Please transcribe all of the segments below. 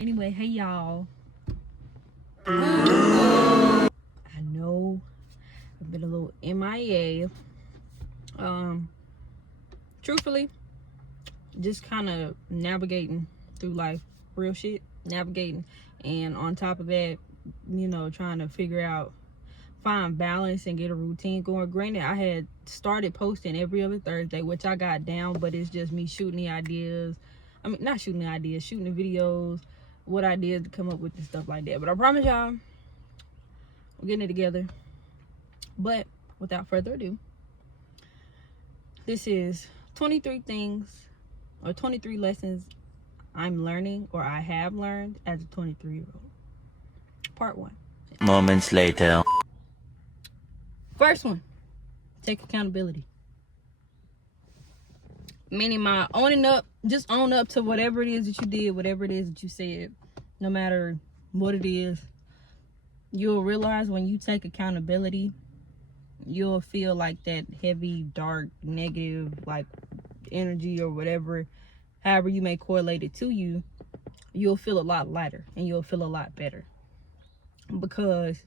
Anyway, hey y'all. I know I've been a little MIA. Truthfully, just kind of navigating through life, real shit, navigating, and on top of that, you know, trying to figure out, find balance and get a routine going. Granted, I had started posting every other Thursday, which I got down, but it's just me shooting the ideas. I mean, not shooting the ideas, shooting the videos, what ideas to come up with and stuff like that. But I promise y'all, we're getting it together. But without further ado, this is 23 things or 23 lessons I'm learning or I have learned as a 23-year-old. Part 1. Moments later. First one, take accountability. Meaning my owning up, just own up to whatever it is that you did, whatever it is that you said, no matter what it is. You'll realize when you take accountability, you'll feel like that heavy, dark, negative, like energy or whatever, however you may correlate it to you, you'll feel a lot lighter and you'll feel a lot better. Because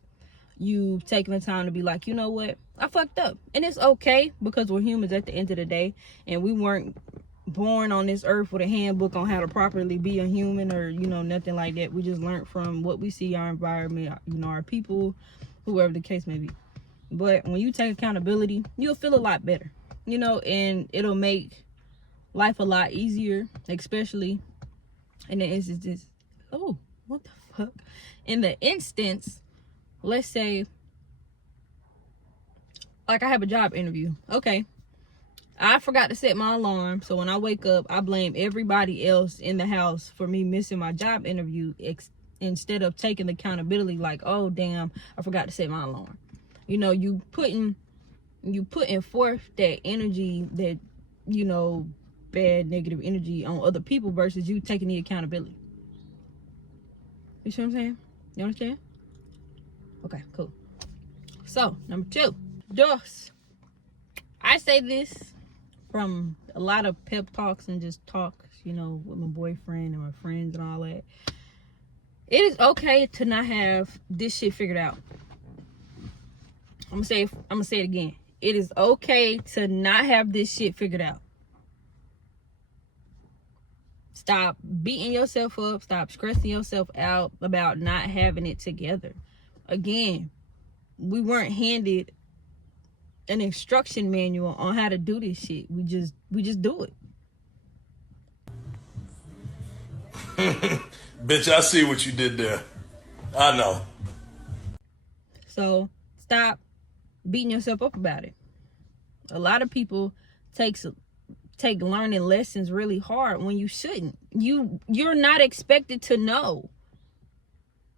you've taken the time to be like, you know what, I fucked up. And it's okay, because we're humans at the end of the day, and we weren't born on this earth with a handbook on how to properly be a human or, you know, nothing like that. We just learned from what we see, our environment, you know, our people, whoever the case may be. But when you take accountability, you'll feel a lot better, you know, and it'll make life a lot easier, especially in the instance, oh, what the fuck? In the instance, let's say, like I have a job interview. Okay, I forgot to set my alarm, so when I wake up, I blame everybody else in the house for me missing my job interview, instead of taking the accountability like, oh damn, I forgot to set my alarm. You know, you putting forth that energy, that, you know, bad negative energy on other people versus you taking the accountability. You see what I'm saying? You understand? Okay, cool. So, number 2. Dos. I say this from a lot of pep talks and just talks, you know, with my boyfriend and my friends and all that. It is okay to not have this shit figured out. I'm gonna say it again. It is okay to not have this shit figured out. Stop beating yourself up. Stop stressing yourself out about not having it together. Again, we weren't handed an instruction manual on how to do this shit. We just do it. Bitch, I see what you did there. I know. So stop beating yourself up about it. A lot of people take learning lessons really hard when you shouldn't. You're not expected to know.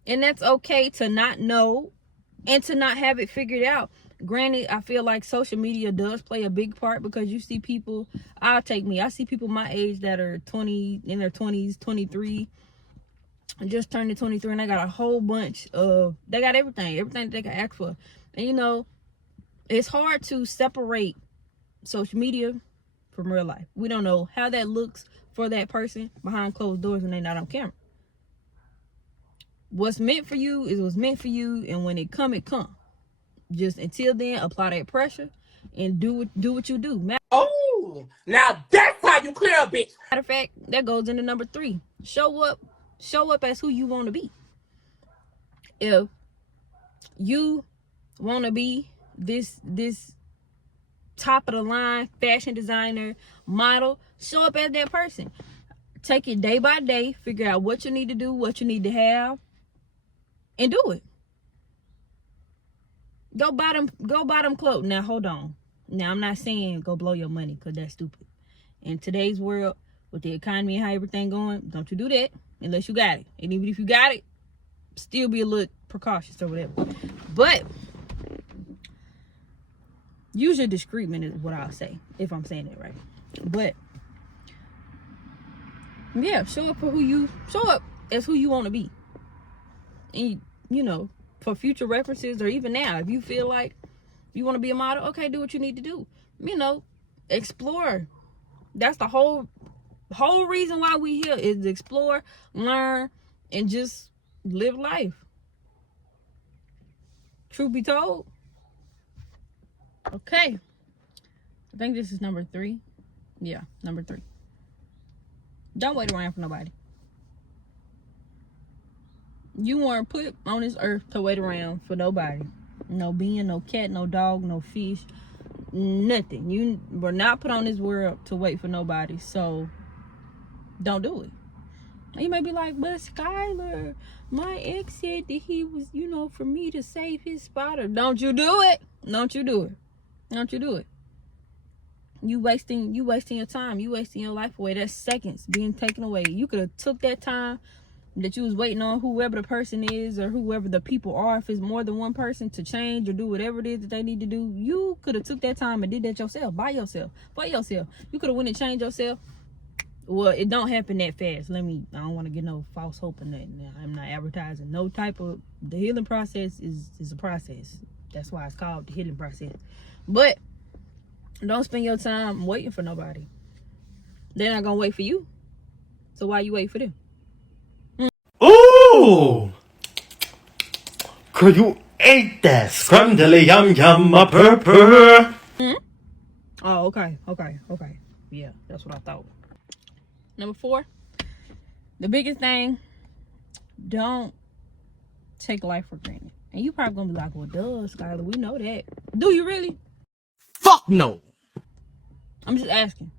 And that's okay to not know and to not have it figured out. Granted, I feel like social media does play a big part, because you see people, I see people my age that are 20, in their 20s, 23, just turned 23, and they got a whole bunch of, they got everything that they can ask for. And you know, it's hard to separate social media from real life. We don't know how that looks for that person behind closed doors when they're not on camera. What's meant for you is what's meant for you, and when it come, it come. Just until then, apply that pressure and do what you do. Oh, now that's how you clear a bitch. Matter of fact, that goes into number 3. Show up as who you want to be. If you want to be this top of the line fashion designer, model, show up as that person. Take it day by day, figure out what you need to do, what you need to have, and do it. Go buy them clothes. Now hold on. Now I'm not saying go blow your money, because that's stupid. In today's world, with the economy and how everything going, don't you do that unless you got it. And even if you got it, still be a little precautious or whatever. But use your discreetment is what I'll say, if I'm saying it right. But yeah, show up as who you want to be. And you know, for future references, or even now, if you feel like you want to be a model, okay, do what you need to do. You know, explore. That's the whole reason why we here, is to explore, learn, and just live life. Truth be told. Okay. I think this is number 3. Yeah, number 3. Don't wait around for nobody. You weren't put on this earth to wait around for nobody. No being, no cat, no dog, no fish, nothing. You were not put on this world to wait for nobody. So don't do it. You may be like, but Skylar, my ex said that he was, for me to save his spot. Or don't you do it. Don't you do it. Don't you do it. You wasting your time. You wasting your life away. That's seconds being taken away. You could have took that time that you was waiting on whoever the person is or whoever the people are, if it's more than one person, to change or do whatever it is that they need to do. You could have took that time and did that yourself, by yourself, for yourself. You could have went and changed yourself. Well, it don't happen that fast. I don't want to get no false hope in that. I'm not advertising no type of, the healing process is a process. That's why it's called the healing process. But don't spend your time waiting for nobody. They're not gonna wait for you. So why you wait for them? Ooh! Girl, you ate that scrumdiddly yum yum a purr. Oh, okay. Yeah, that's what I thought. Number 4, the biggest thing, don't take life for granted. And you probably gonna be like, well, duh, Skylar, we know that. Do you really? Fuck no. I'm just asking.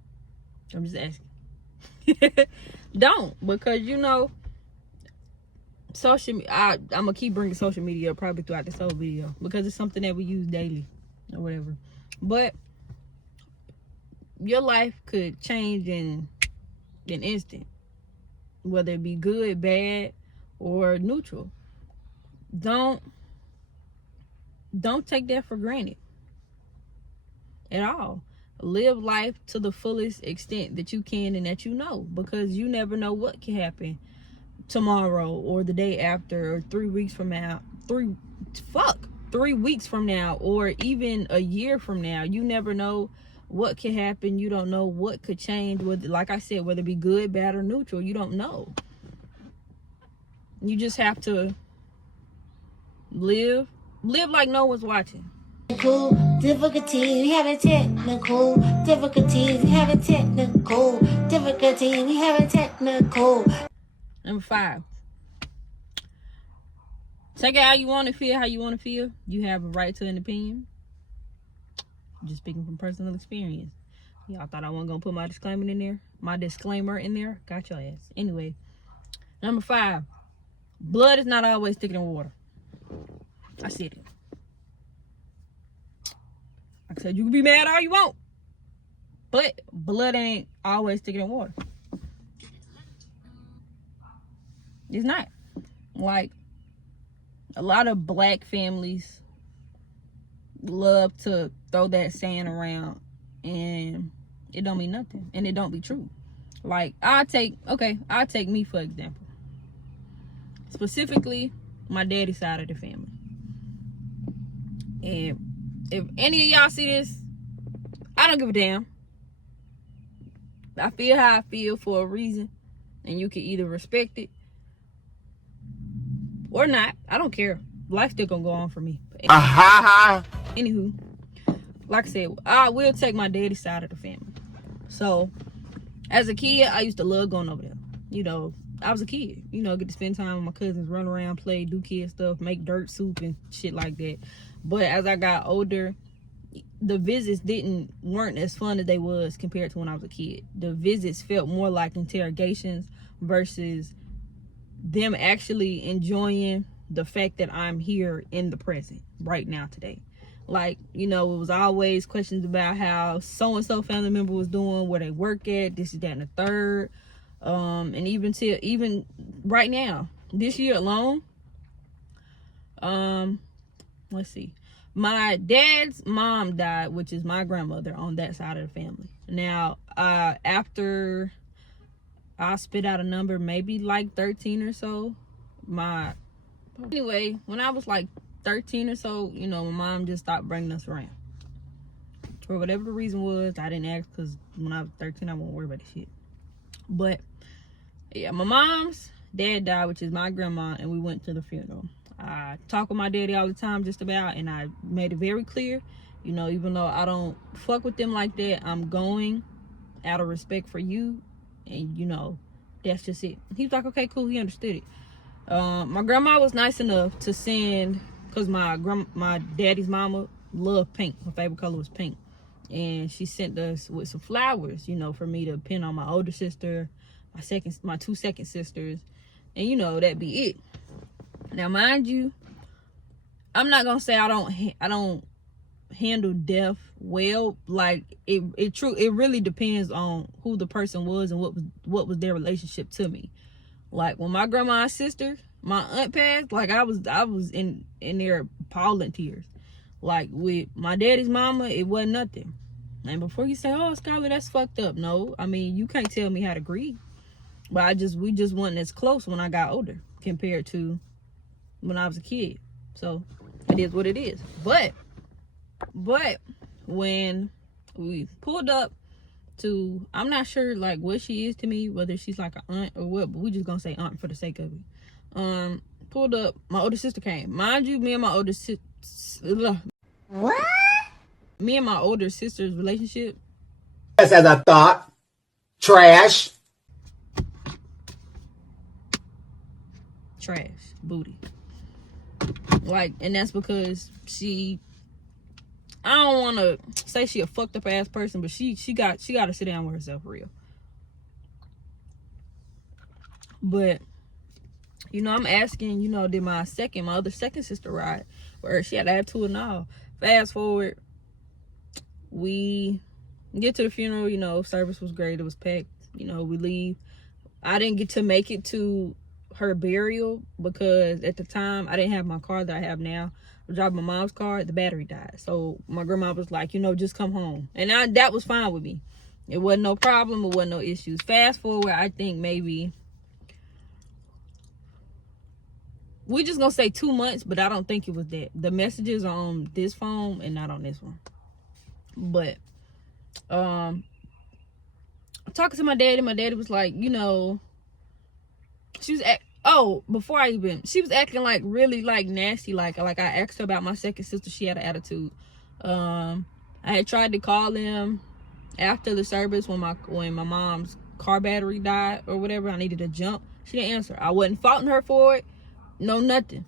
Don't, because social. I'm gonna keep bringing social media up probably throughout this whole video because it's something that we use daily or whatever. But your life could change in an instant, whether it be good, bad, or neutral. Don't take that for granted at all. Live life to the fullest extent that you can and that because you never know what can happen tomorrow or the day after or 3 weeks from now. 3 weeks from now or even a year from now. You never know what can happen. You don't know what could change, like I said, whether it be good, bad, or neutral. You don't know. You just have to live like no one's watching. Technical difficulty, we having technical difficulty, we having technical difficulty, we having technical. Number 5, take it how you want to feel. You have a right to an opinion. Just speaking from personal experience. Y'all thought I wasn't gonna put my disclaimer in there. Got your ass. Anyway, number 5, blood is not always thicker than water. I said it. Like I said, you can be mad all you want, but blood ain't always thicker than water. It's not. Like, a lot of black families love to throw that saying around, and it don't mean nothing, and it don't be true. Like, I'll take me for example. Specifically, my daddy's side of the family. And if any of y'all see this, I don't give a damn. I feel how I feel for a reason, and you can either respect it or not. I don't care. Life's still gonna go on for me. Anywho, like I said, I will take my daddy's side of the family. So, as a kid, I used to love going over there. I was a kid. Get to spend time with my cousins, run around, play, do kid stuff, make dirt soup and shit like that. But as I got older, the visits weren't as fun as they was compared to when I was a kid. The visits felt more like interrogations versus them actually enjoying the fact that I'm here in the present right now today. Like, it was always questions about how so-and-so family member was doing, where they work at, this, that, and the third. And even right now, this year alone, let's see, my dad's mom died, which is my grandmother on that side of the family. Now, after I spit out a number, maybe like 13 or so, anyway, when I was like 13 or so, my mom just stopped bringing us around. For whatever the reason was, I didn't ask, because when I was 13, I won't worry about the shit. But yeah, my mom's dad died, which is my grandma, and we went to the funeral. I talk with my daddy all the time, just about, and I made it very clear, you know, even though I don't fuck with them like that, I'm going out of respect for you, and you know, that's just it. He was like, okay, cool, he understood it. My grandma was nice enough to send, because my daddy's mama loved pink. Her favorite color was pink. And she sent us with some flowers, you know, for me to pin on my older sister, my two second sisters, and you know, that'd be it. Now, mind you, I'm not gonna say I don't handle death well. Like it really depends on who the person was and what was their relationship to me. Like when my grandma's sister, my aunt passed, like I was in there bawling tears. Like with my daddy's mama, it wasn't nothing. And before you say, oh, Scarlett, that's fucked up. No, I mean, you can't tell me how to grieve. But we just wasn't as close when I got older compared to when I was a kid. So it is what it is. But when we pulled up to, I'm not sure like what she is to me, whether she's like an aunt or what, but we just gonna say aunt for the sake of it. Pulled up, my older sister came. Mind you, me and my older sister, What? me and my older sister's relationship, As I thought, trash. trash, booty. Like, and that's because I don't want to say she a fucked up ass person, but she got to sit down with herself for real. But you know, I'm asking, you know, did my other second sister ride? Where she had attitude and all. Fast forward, we get to the funeral, you know, service was great, it was packed, you know, we leave. I didn't get to make it to her burial because at the time I didn't have my car that I have now. I was driving my mom's car, the battery died. So my grandma was like, you know, just come home. And that was fine with me. It wasn't no problem, it wasn't no issues. Fast forward, I think maybe, we just gonna say 2 months, but I don't think it was that. The messages are on this phone and not on this one. But talking to my daddy was like, you know, she was she was acting like really like nasty, like I asked her about my second sister, she had an attitude. I had tried to call them after the service when my mom's car battery died or whatever. I needed to jump. She didn't answer. I wasn't faulting her for it, no nothing.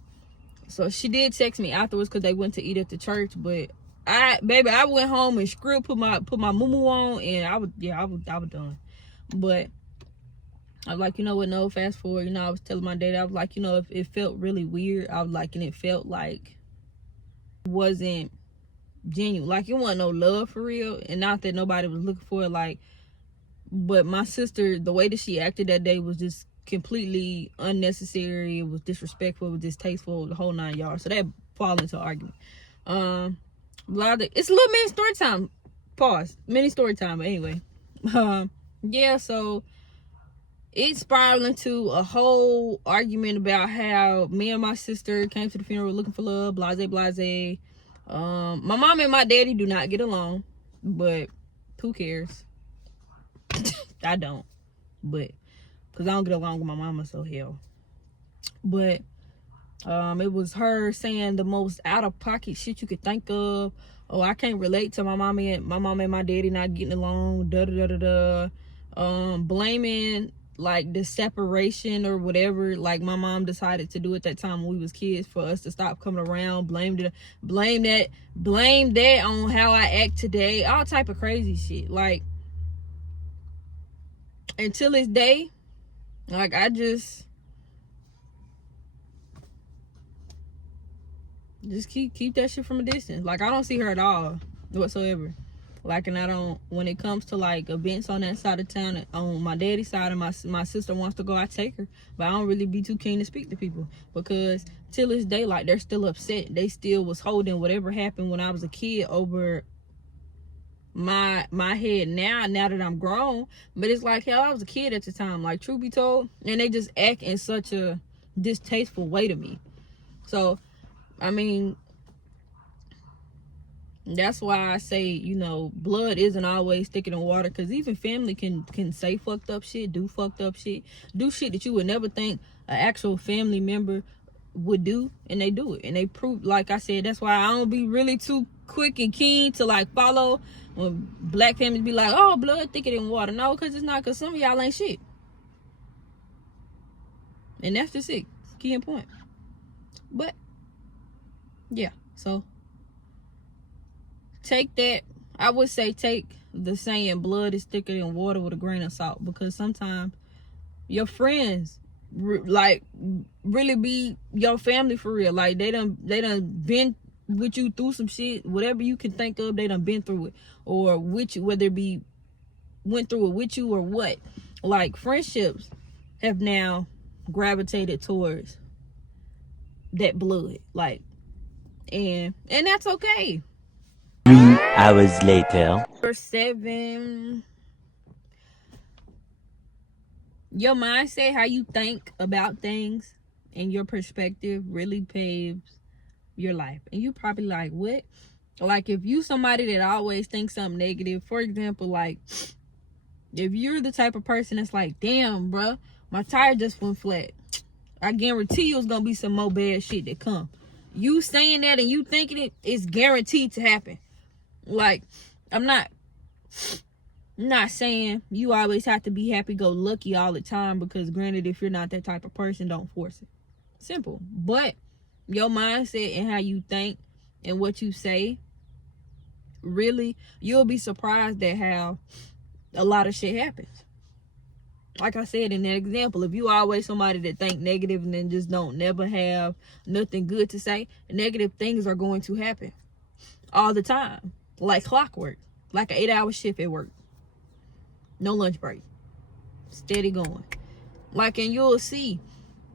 So she did text me afterwards because they went to eat at the church. But I went home and put my moo on, and I was done. But I was like, you know what, no, fast forward, you know, I was telling my dad, I was like, you know, if it felt really weird, I was like, and it felt like it wasn't genuine, like it wasn't no love for real, and not that nobody was looking for it, like, but my sister, the way that she acted that day was just completely unnecessary. It was disrespectful, it was distasteful, the whole 9 yards. So that fall into argument. It's a little mini story time. Pause. Mini story time, but anyway. Yeah, so it spiraled into a whole argument about how me and my sister came to the funeral looking for love, blase. My mom and my daddy do not get along, but who cares? I don't, but because I don't get along with my mama, so hell. But it was her saying the most out of pocket shit you could think of. Oh, I can't relate to my mom and my daddy not getting along. Blaming like the separation or whatever, like my mom decided to do at that time when we was kids for us to stop coming around. Blame that on how I act today. All type of crazy shit. Like, until this day, like I just keep that shit from a distance. Like I don't see her at all whatsoever. Like, and I don't, when it comes to like events on that side of town, on my daddy's side, and my sister wants to go, I take her. But I don't really be too keen to speak to people because till this day, like they're still upset. They still was holding whatever happened when I was a kid over my head now that I'm grown. But it's like, hell, I was a kid at the time, like truth be told, and they just act in such a distasteful way to me. So I mean, That's why I say, you know, blood isn't always thicker than water, because even family can say fucked up shit, do fucked up shit, do shit that you would never think an actual family member would do, and they do it, and they prove. Like I said, that's why I don't be really too quick and keen to like follow when black families be like, oh, blood thicker than water. No, because it's not, because some of y'all ain't shit, and that's just it, key and point. But yeah, so take that, I would say take the saying blood is thicker than water with a grain of salt, because sometimes your friends like really be your family for real. Like they done been with you through some shit, whatever you can think of, they done been through it, or with you, whether it be went through it with you or what. Like friendships have now gravitated towards that blood, like, and that's okay. 3 hours later. Number 7, your mindset, how you think about things, and your perspective really paves your life. And you probably like, what? Like, if you somebody that always thinks something negative, for example, like if you're the type of person that's like, damn, bro, my tire just went flat, I guarantee you it's gonna be some more bad shit that come. You saying that and you thinking it, it's guaranteed to happen. Like, I'm not saying you always have to be happy-go-lucky all the time, because granted, if you're not that type of person, don't force it. Simple. But your mindset and how you think and what you say, really, you'll be surprised at how a lot of shit happens. Like I said in that example, if you always somebody that think negative and then just don't never have nothing good to say, negative things are going to happen all the time, like clockwork, like an 8-hour shift at work, no lunch break, steady going. Like, and you'll see,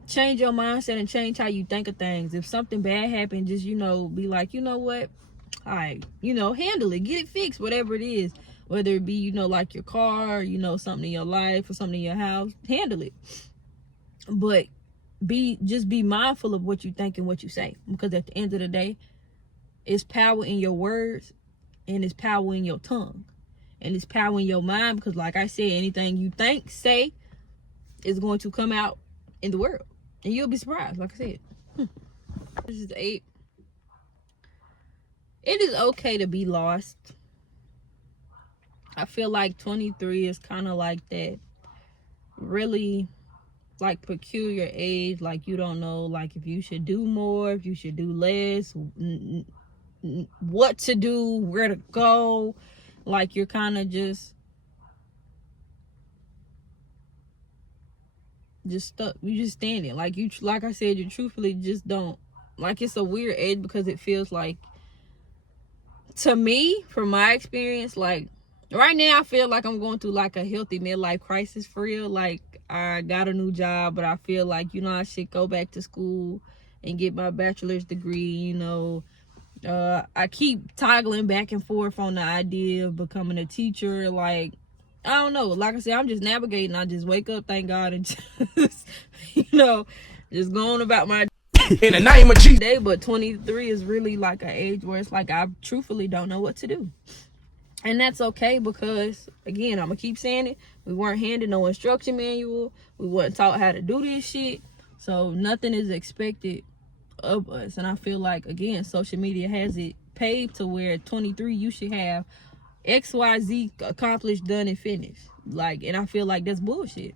change your mindset and change how you think of things. If something bad happened, just, you know, be like, you know what, all right, you know, handle it, get it fixed, whatever it is, whether it be, you know, like your car, you know, something in your life or something in your house, handle it. But just be mindful of what you think and what you say, because at the end of the day, it's power in your words, and it's power in your tongue, and it's power in your mind, because like I said, anything you think, say, is going to come out in the world, and you'll be surprised. Like I said, this is 8. It is okay to be lost. I feel like 23 is kind of like that really like peculiar age, like you don't know like if you should do more, if you should do less, what to do, where to go. Like you're kind of just stuck. You just standing, like you, like I said, you truthfully just don't, like, it's a weird age, because it feels like, to me, from my experience, like right now I feel like I'm going through like a healthy midlife crisis for real. Like, I got a new job, but I feel like, you know, I should go back to school and get my bachelor's degree. You know, I keep toggling back and forth on the idea of becoming a teacher. Like, I don't know, like I said, I'm just navigating. I just wake up, thank God, and just, you know, just going about my In the name of Jesus. day. But 23 is really like an age where it's like I truthfully don't know what to do, and that's okay, because again, I'm gonna keep saying it, we weren't handed no instruction manual, we weren't taught how to do this shit, so nothing is expected of us. And I feel like, again, social media has it paved to where 23 you should have XYZ accomplished, done, and finished. Like, and I feel like that's bullshit,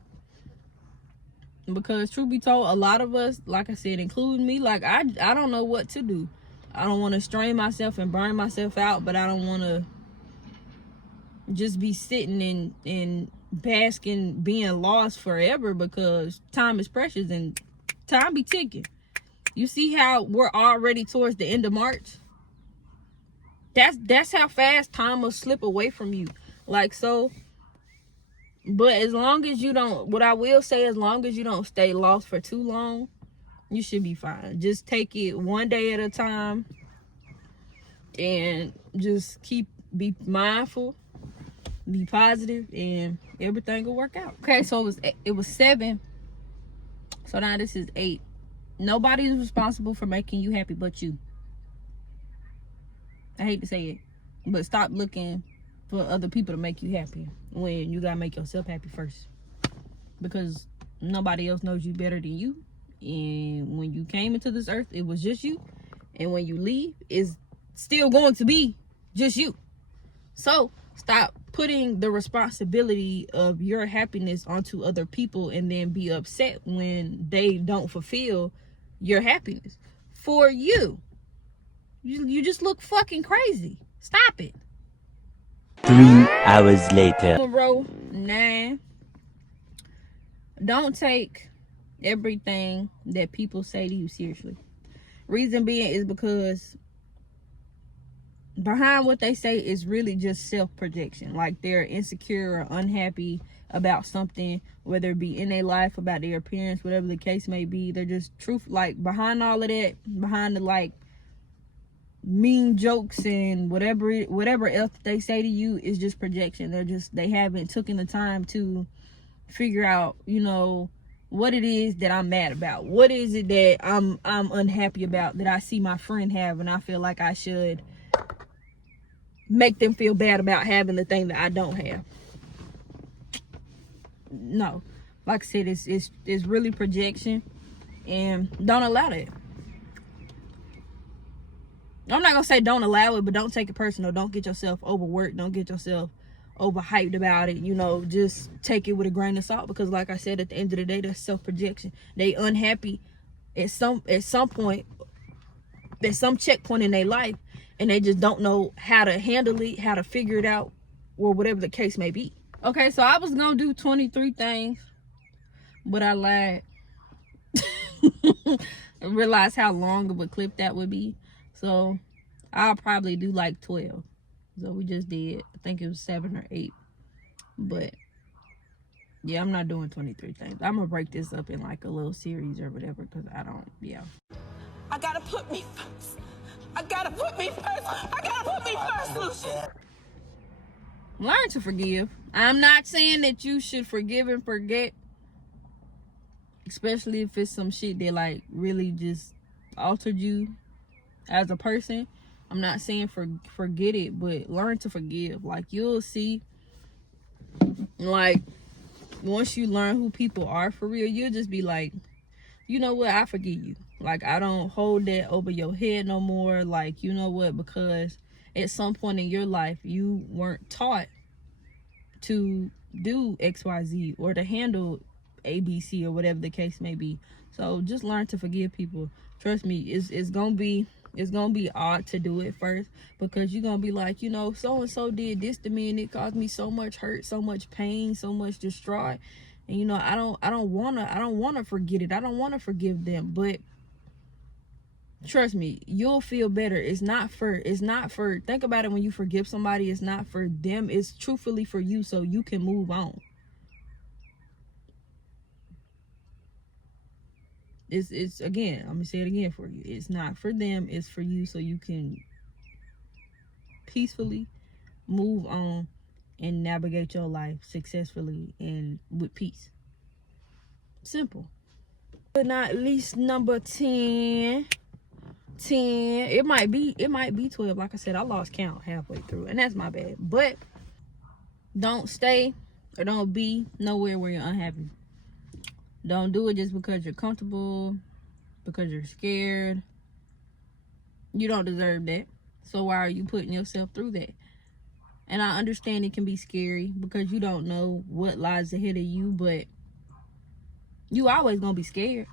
because truth be told, a lot of us, like I said, including me, like I don't know what to do. I don't want to strain myself and burn myself out, but I don't want to just be sitting and basking, being lost forever, because time is precious and time be ticking. You see how we're already towards the end of March? That's how fast time will slip away from you. Like, so, but as long as you don't, what I will say, as long as you don't stay lost for too long, you should be fine. Just take it one day at a time, and just be mindful, be positive, and everything will work out. Okay, so it was 7. So now this is 8. Nobody is responsible for making you happy but you. I hate to say it. But stop looking for other people to make you happy when you gotta make yourself happy first. Because nobody else knows you better than you. And when you came into this earth, it was just you. And when you leave, it's still going to be just you. So stop putting the responsibility of your happiness onto other people and then be upset when they don't fulfill your happiness for you. You just look fucking crazy. Stop it. 3 hours later. Row 9. Don't take everything that people say to you seriously. Reason being is because behind what they say is really just self-projection. Like they're insecure or unhappy about something, whether it be in their life, about their appearance, whatever the case may be. They're just like behind all of that, behind the like mean jokes and whatever else they say to you is just projection. They haven't taken the time to figure out, you know, what it is that I'm mad about. What is it that I'm unhappy about that I see my friend have and I feel like I should make them feel bad about having the thing that I don't have. No, like I said, it's really projection, and don't allow that. I'm not gonna say don't allow it, but don't take it personal. Don't get yourself overworked. Don't get yourself overhyped about it. You know, just take it with a grain of salt, because like I said, at the end of the day, that's self-projection. They unhappy at some point, there's some checkpoint in their life, and they just don't know how to handle it, how to figure it out, or whatever the case may be. Okay, so I was gonna do 23 things, but I lied. I realized how long of a clip that would be. So I'll probably do like 12. So we just did, I think it was 7 or 8. But yeah, I'm not doing 23 things. I'm gonna break this up in like a little series or whatever, because I gotta put me first. I gotta put me first. I gotta put me first, Lucy. Learn to forgive. I'm not saying that you should forgive and forget, especially if it's some shit that like really just altered you as a person. I'm not saying forget it, but learn to forgive. Like, you'll see, like, once you learn who people are for real, you'll just be like, you know what, I forgive you. Like, I don't hold that over your head no more. Like, you know what, because at some point in your life, you weren't taught to do XYZ or to handle ABC or whatever the case may be. So just learn to forgive people. Trust me, it's gonna be odd to do it first, because you're gonna be like, you know, so and so did this to me and it caused me so much hurt, so much pain, so much distraught, and you know, I don't wanna forget it. I don't wanna forgive them. But trust me, you'll feel better. It's not for think about it, when you forgive somebody, it's not for them, it's truthfully for you, so you can move on. It's again, I'm gonna say it again for you. It's not for them, it's for you, so you can peacefully move on and navigate your life successfully and with peace. Simple. But not least, number 10. It might be 12. Like I said, I lost count halfway through, and that's my bad. But don't stay or don't be nowhere where you're unhappy. Don't do it just because you're comfortable, because you're scared. You don't deserve that. So why are you putting yourself through that? And I understand it can be scary because you don't know what lies ahead of you, but you always gonna be scared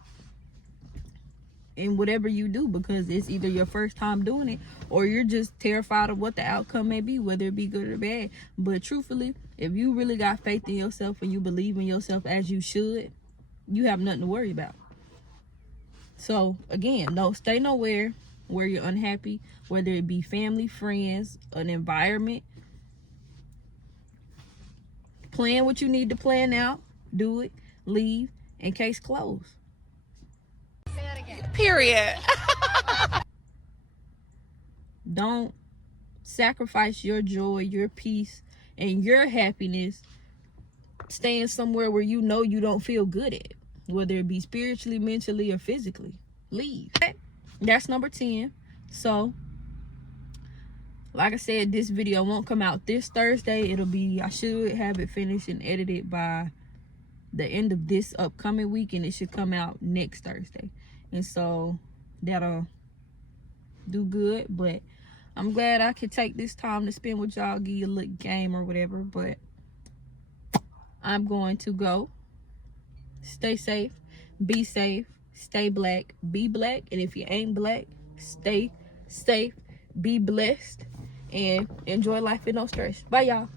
in whatever you do, because it's either your first time doing it or you're just terrified of what the outcome may be, whether it be good or bad. But truthfully, if you really got faith in yourself and you believe in yourself as you should, you have nothing to worry about. So again, don't stay nowhere where you're unhappy, whether it be family, friends, an environment. Plan what you need to plan out, do it, leave, and case closed. Period. Don't sacrifice your joy, your peace, and your happiness staying somewhere where you know you don't feel good at, whether it be spiritually, mentally, or physically. Leave. That's number 10. So Like I said, this video won't come out this Thursday. I should have it finished and edited by the end of this upcoming week, and it should come out next Thursday. And so that'll do good. But I'm glad I could take this time to spend with y'all, give you a little game or whatever. But I'm going to go. Stay safe, be safe, stay black, be black. And if you ain't black, stay safe, be blessed, and enjoy life with no stress. Bye, y'all.